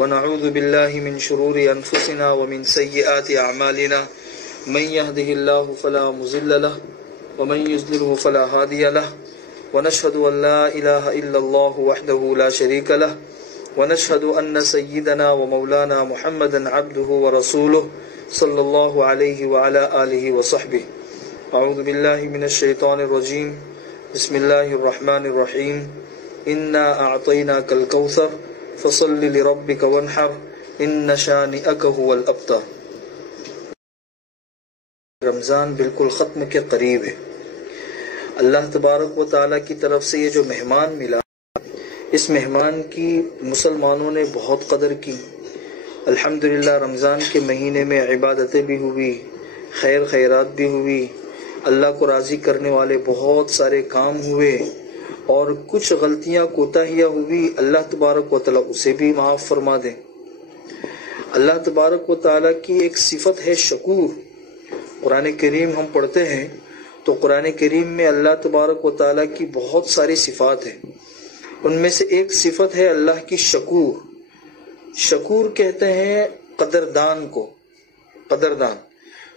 ونعوذ بالله من شرور أنفسنا ومن سيئات أعمالنا من يهده الله فلا مضل له ومن يضلل فلا هادي له ونشهد أن لا إله إلا الله وحده لا شريك له ونشهد أن سيدنا ومولانا محمدا عبده ورسوله صلى الله عليه وعلى آله وصحبه. أعوذ بالله من الشيطان الرجيم. بسم الله الرحمن الرحيم. إنا أعطيناك الكوثر فصل لربك وانحر إن شانئك هو الأبتر. رمضان بالکل ختم کے قریب ہے. اللہ تبارک و تعالیٰ کی طرف سے یہ جو مہمان ملا، اس مہمان کی مسلمانوں نے بہت قدر کی. الحمدللہ رمضان کے مہینے میں عبادتیں بھی ہوئی، خیر خیرات بھی ہوئی، اللہ کو راضی کرنے والے بہت سارے کام ہوئے، اور کچھ غلطیاں کوتاہیاں ہوئی، اللہ تبارک و تعالیٰ اسے بھی معاف فرما دے. اللہ تبارک و تعالیٰ کی ایک صفت ہے شکور. قرآن کریم ہم پڑھتے ہیں تو قرآن کریم میں اللہ تبارک و تعالیٰ کی بہت ساری صفات ہیں. ان میں سے ایک صفت ہے اللہ کی شکور. شکور کہتے ہیں قدردان کو.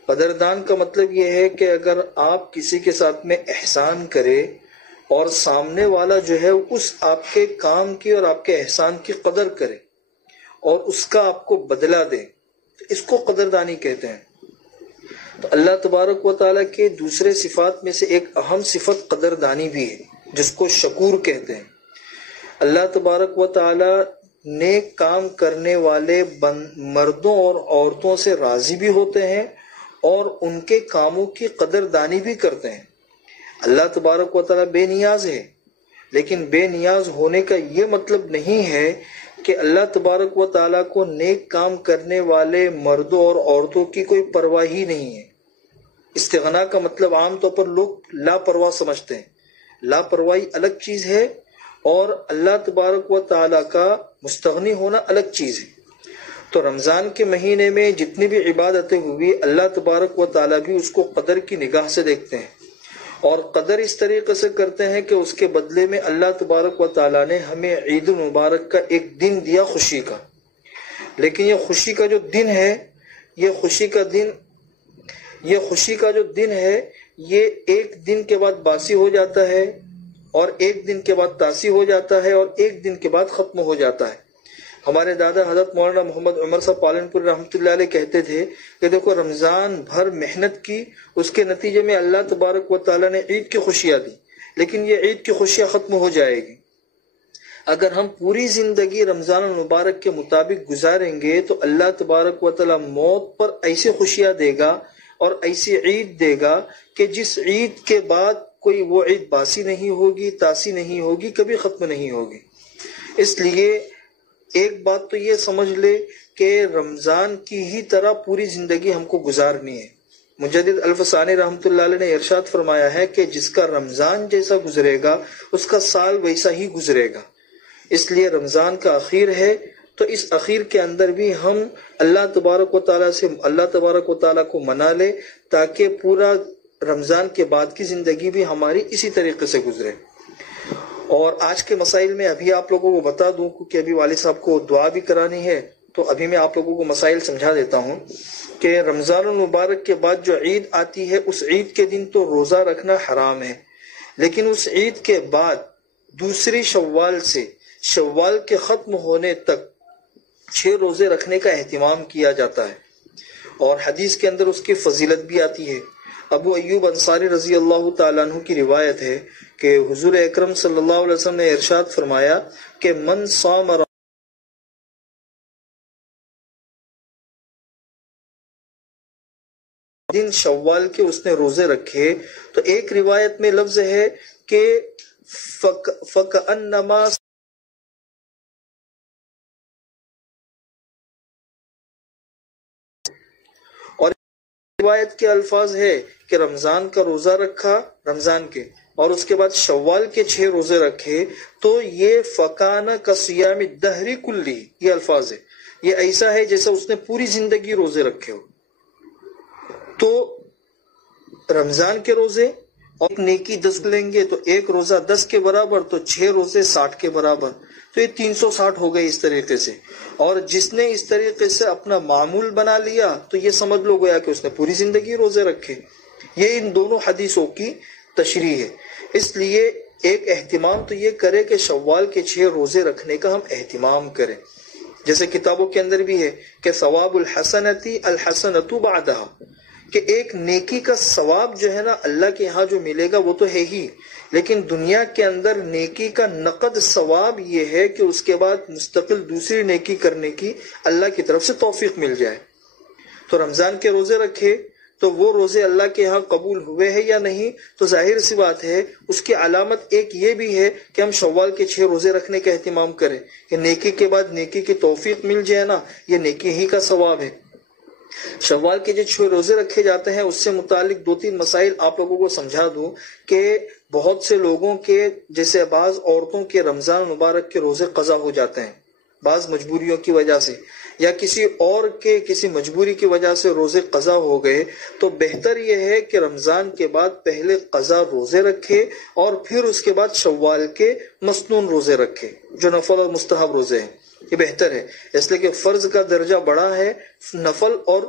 قدردان کا مطلب یہ ہے کہ اگر آپ کسی کے ساتھ میں احسان کرے اور سامنے والا جو ہے اس آپ کے کام کی اور آپ کے احسان کی قدر کرے اور اس کا آپ کو بدلہ دے، اس کو قدردانی کہتے ہیں. تو اللہ تبارک و تعالیٰ کے دوسرے صفات میں سے ایک اہم صفت قدردانی بھی ہے، جس کو شکور کہتے ہیں. اللہ تبارک و تعالیٰ نیک کام کرنے والے مردوں اور عورتوں سے راضی بھی ہوتے ہیں اور ان کے کاموں کی قدردانی بھی کرتے ہیں. اللہ تبارک و تعالیٰ بے نیاز ہے، لیکن بے نیاز ہونے کا یہ مطلب نہیں ہے کہ اللہ تبارک و تعالیٰ کو نیک کام کرنے والے مردوں اور عورتوں کی کوئی پرواہ ہی نہیں ہے. استغنا کا مطلب عام طور پر لوگ لاپرواہ سمجھتے ہیں. لاپرواہی الگ چیز ہے اور اللہ تبارک و تعالیٰ کا مستغنی ہونا الگ چیز ہے. تو رمضان کے مہینے میں جتنی بھی عبادتیں ہوئی، اللہ تبارک و تعالیٰ بھی اس کو قدر کی نگاہ سے دیکھتے ہیں، اور قدر اس طریقے سے کرتے ہیں کہ اس کے بدلے میں اللہ تبارک و تعالیٰ نے ہمیں عید المبارک کا ایک دن دیا خوشی کا. لیکن یہ خوشی کا جو دن ہے، یہ ایک دن کے بعد باسی ہو جاتا ہے، اور ایک دن کے بعد تاسی ہو جاتا ہے، اور ایک دن کے بعد ختم ہو جاتا ہے. ہمارے دادا حضرت مولانا محمد عمر صاحب پالن پور رحمۃ اللہ علیہ کہتے تھے کہ دیکھو رمضان بھر محنت کی، اس کے نتیجے میں اللہ تبارک و تعالیٰ نے عید کی خوشیاں دی، لیکن یہ عید کی خوشیاں ختم ہو جائے گی. اگر ہم پوری زندگی رمضان المبارک کے مطابق گزاریں گے تو اللہ تبارک و تعالیٰ موت پر ایسی خوشیاں دے گا اور ایسی عید دے گا کہ جس عید کے بعد کوئی وہ عید باسی نہیں ہوگی، تاسی نہیں ہوگی، کبھی ختم نہیں ہوگی. اس لیے ایک بات تو یہ سمجھ لے کہ رمضان کی ہی طرح پوری زندگی ہم کو گزارنی ہے. مجدد الفسانی رحمۃ اللہ علیہ نے ارشاد فرمایا ہے کہ جس کا رمضان جیسا گزرے گا اس کا سال ویسا ہی گزرے گا. اس لیے رمضان کا اخیر ہے تو اس اخیر کے اندر بھی ہم اللہ تبارک و تعالیٰ کو منا لے، تاکہ پورا رمضان کے بعد کی زندگی بھی ہماری اسی طریقے سے گزرے. اور آج کے مسائل میں ابھی آپ لوگوں کو بتا دوں کہ ابھی والد صاحب کو دعا بھی کرانی ہے، تو ابھی میں آپ لوگوں کو مسائل سمجھا دیتا ہوں کہ رمضان المبارک کے بعد جو عید آتی ہے، اس عید کے دن تو روزہ رکھنا حرام ہے، لیکن اس عید کے بعد دوسری شوال کے ختم ہونے تک 6 روزے رکھنے کا اہتمام کیا جاتا ہے، اور حدیث کے اندر اس کی فضیلت بھی آتی ہے. ابو ایوب انصاری رضی اللہ تعالیٰ عنہ کی روایت ہے کہ حضور اکرم صلی اللہ علیہ وسلم نے ارشاد فرمایا کہ من صام دن شوال کے اس نے روزے رکھے، تو ایک روایت میں لفظ ہے کہ فَكَأَنَّمَا، اور روایت کے الفاظ ہے کہ رمضان کا روزہ رکھا رمضان کے، اور اس کے بعد شوال کے 6 روزے رکھے، تو یہ فَكَانَ كَصِيَامِ الدَّهْرِ كُلِّهِ، یہ الفاظ ہے. یہ ایسا ہے جیسا اس نے پوری زندگی روزے رکھے ہو. تو رمضان کے روزے اور نیکی 10 لیں گے تو ایک روزہ 10 کے برابر، تو 6 روزے 60 کے برابر. تو یہ 360 ہو گئے اس طریقے سے. اور جس نے اس طریقے سے اپنا معمول بنا لیا تو یہ سمجھ لو گویا کہ اس نے پوری زندگی روزے رکھے. یہ ان دونوں حدیثوں کی تشریح ہے. اس لیے ایک اہتمام تو یہ کرے کہ شوال کے 6 روزے رکھنے کا ہم اہتمام کریں. جیسے کتابوں کے اندر بھی ہے کہ ثواب الحسنتی الحسنۃ بعدہا، کہ ایک نیکی کا ثواب جو ہے نا اللہ کے یہاں جو ملے گا وہ تو ہے ہی، لیکن دنیا کے اندر نیکی کا نقد ثواب یہ ہے کہ اس کے بعد مستقل دوسری نیکی کرنے کی اللہ کی طرف سے توفیق مل جائے. تو رمضان کے روزے رکھے تو وہ روزے اللہ کے ہاں قبول ہوئے ہیں یا نہیں، تو ظاہر سی بات ہے اس کی علامت ایک یہ بھی ہے کہ ہم شوال کے 6 روزے رکھنے کا اہتمام کریں کہ نیکی کے بعد نیکی کی توفیق مل جائے نا، یہ نیکی ہی کا ثواب ہے. شوال کے جو 6 روزے رکھے جاتے ہیں اس سے متعلق 2-3 مسائل آپ لوگوں کو سمجھا دوں کہ بہت سے لوگوں کے، جیسے بعض عورتوں کے رمضان مبارک کے روزے قضا ہو جاتے ہیں بعض مجبوریوں کی وجہ سے، یا کسی اور کے کسی مجبوری کی وجہ سے روزے قضا ہو گئے، تو بہتر یہ ہے کہ رمضان کے بعد پہلے قضا روزے رکھے اور پھر اس کے بعد شوال کے مسنون روزے رکھے جو نفل اور مستحب روزے ہیں. یہ بہتر ہے، اس لیے کہ فرض کا درجہ بڑا ہے نفل اور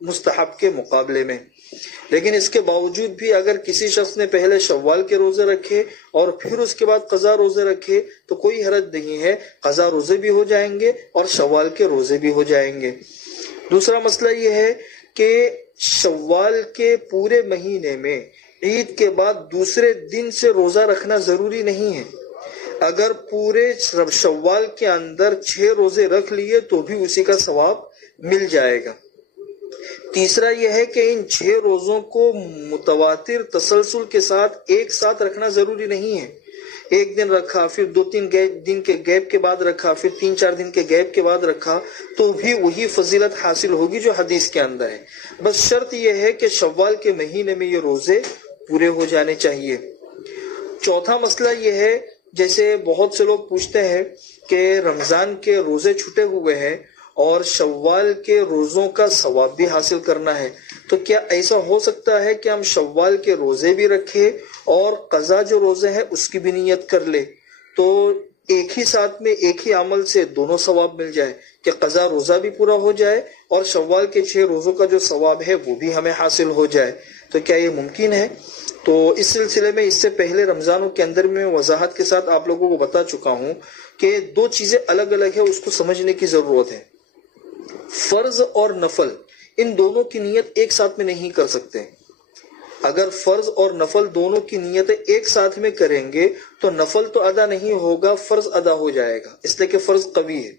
مستحب کے مقابلے میں. لیکن اس کے باوجود بھی اگر کسی شخص نے پہلے شوال کے روزے رکھے اور پھر اس کے بعد قضا روزے رکھے تو کوئی حرج نہیں ہے، قضا روزے بھی ہو جائیں گے اور شوال کے روزے بھی ہو جائیں گے. دوسرا مسئلہ یہ ہے کہ شوال کے پورے مہینے میں عید کے بعد دوسرے دن سے روزہ رکھنا ضروری نہیں ہے. اگر پورے شوال کے اندر 6 روزے رکھ لیے تو بھی اسی کا ثواب مل جائے گا. تیسرا یہ ہے کہ ان 6 روزوں کو متواتر تسلسل کے ساتھ ایک ساتھ رکھنا ضروری نہیں ہے. ایک دن رکھا، پھر 2-3 دن کے گیپ کے بعد رکھا، پھر 3-4 دن کے گیپ کے بعد رکھا تو بھی وہی فضیلت حاصل ہوگی جو حدیث کے اندر ہے. بس شرط یہ ہے کہ شوال کے مہینے میں یہ روزے پورے ہو جانے چاہیے. چوتھا مسئلہ یہ ہے، جیسے بہت سے لوگ پوچھتے ہیں کہ رمضان کے روزے چھٹے ہوئے ہیں اور شوال کے روزوں کا ثواب بھی حاصل کرنا ہے، تو کیا ایسا ہو سکتا ہے کہ ہم شوال کے روزے بھی رکھیں اور قضا جو روزے ہیں اس کی بھی نیت کر لے، تو ایک ہی ساتھ میں ایک ہی عمل سے دونوں ثواب مل جائے کہ قضا روزہ بھی پورا ہو جائے اور شوال کے 6 روزوں کا جو ثواب ہے وہ بھی ہمیں حاصل ہو جائے؟ تو کیا یہ ممکن ہے؟ تو اس سلسلے میں اس سے پہلے رمضانوں کے اندر میں وضاحت کے ساتھ آپ لوگوں کو بتا چکا ہوں کہ 2 چیزیں الگ الگ ہیں، اس کو سمجھنے کی ضرورت ہے. فرض اور نفل ان دونوں کی نیت ایک ساتھ میں نہیں کر سکتے. اگر فرض اور نفل دونوں کی نیتیں ایک ساتھ میں کریں گے تو نفل تو ادا نہیں ہوگا، فرض ادا ہو جائے گا، اس لیے کہ فرض قوی ہے.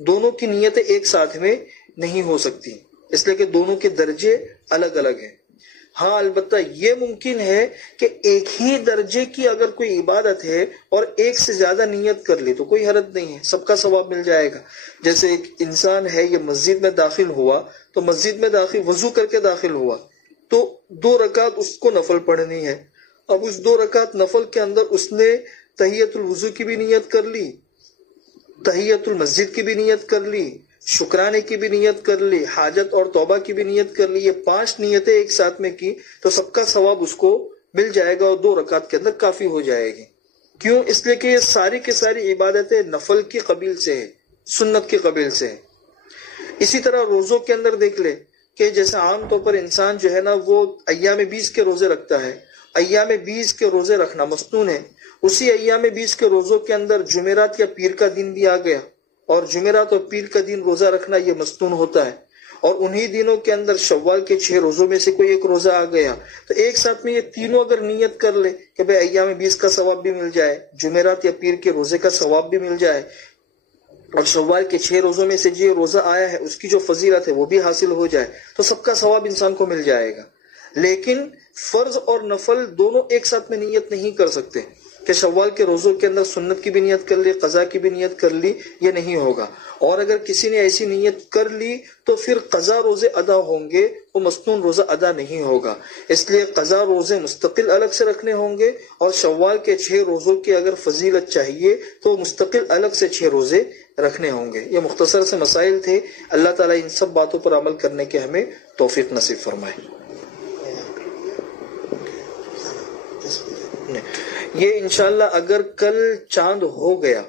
دونوں کی نیتیں ایک ساتھ میں نہیں ہو سکتی اس لیے کہ دونوں کے درجے الگ الگ ہیں. ہاں البتہ یہ ممکن ہے کہ ایک ہی درجے کی اگر کوئی عبادت ہے اور ایک سے زیادہ نیت کر لی تو کوئی حرج نہیں ہے، سب کا ثواب مل جائے گا. جیسے ایک انسان ہے، یہ مسجد میں داخل ہوا تو مسجد میں داخل وضو کر کے داخل ہوا تو 2 رکعت اس کو نفل پڑھنی ہے. اب اس 2 رکعت نفل کے اندر اس نے تحیت الوضو کی بھی نیت کر لی، تحیت المسجد کی بھی نیت کر لی، شکرانے کی بھی نیت کر لی، حاجت اور توبہ کی بھی نیت کر لی. یہ 5 نیتیں ایک ساتھ میں کی تو سب کا ثواب اس کو مل جائے گا اور 2 رکعت کے اندر کافی ہو جائے گی. کیوں؟ اس لیے کہ یہ ساری کی ساری عبادتیں نفل کی قبیل سے ہے، سنت کی قبیل سے ہے. اسی طرح روزوں کے اندر دیکھ لے کہ جیسے عام طور پر انسان جو ہے نا وہ ایام 20 کے روزے رکھتا ہے. ایام 20 کے روزے رکھنا مسنون ہے. اسی ایام 20 کے روزوں کے اندر جمعرات یا پیر کا دن بھی آ گیا اور جمعرات اور پیر کا دن روزہ رکھنا یہ مسنون ہوتا ہے. اور انہی دنوں کے اندر شوال کے 6 روزوں میں سے کوئی ایک روزہ آ گیا تو ایک ساتھ میں یہ تینوں اگر نیت کر لے کہ بھئی ایام 20 کا ثواب بھی مل جائے، جمعرات یا پیر کے روزے کا ثواب بھی مل جائے اور شوال کے 6 روزوں میں سے جو روزہ آیا ہے اس کی جو فضیلت ہے وہ بھی حاصل ہو جائے تو سب کا ثواب انسان کو مل جائے گا. لیکن فرض اور نفل دونوں ایک ساتھ میں نیت نہیں کر سکتے کہ شوال کے روزوں کے اندر سنت کی بھی نیت کر لی، قضا کی بھی نیت کر لی، یہ نہیں ہوگا. اور اگر کسی نے ایسی نیت کر لی تو پھر قضا روزے ادا ہوں گے، وہ مسنون روزہ ادا نہیں ہوگا. اس لیے قضا روزے مستقل الگ سے رکھنے ہوں گے اور شوال کے 6 روزوں کی اگر فضیلت چاہیے تو مستقل الگ سے 6 روزے رکھنے ہوں گے. یہ مختصر سے مسائل تھے. اللہ تعالیٰ ان سب باتوں پر عمل کرنے کے ہمیں توفیق نصیب فرمائے. یہ انشاءاللہ اگر کل چاند ہو گیا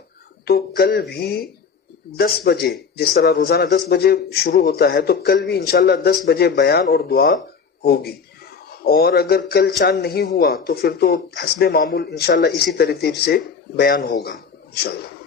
تو کل بھی 10 بجے، جس طرح روزانہ 10 بجے شروع ہوتا ہے، تو کل بھی انشاءاللہ 10 بجے بیان اور دعا ہوگی. اور اگر کل چاند نہیں ہوا تو پھر تو حسب معمول انشاءاللہ اسی ترتیب سے بیان ہوگا انشاءاللہ.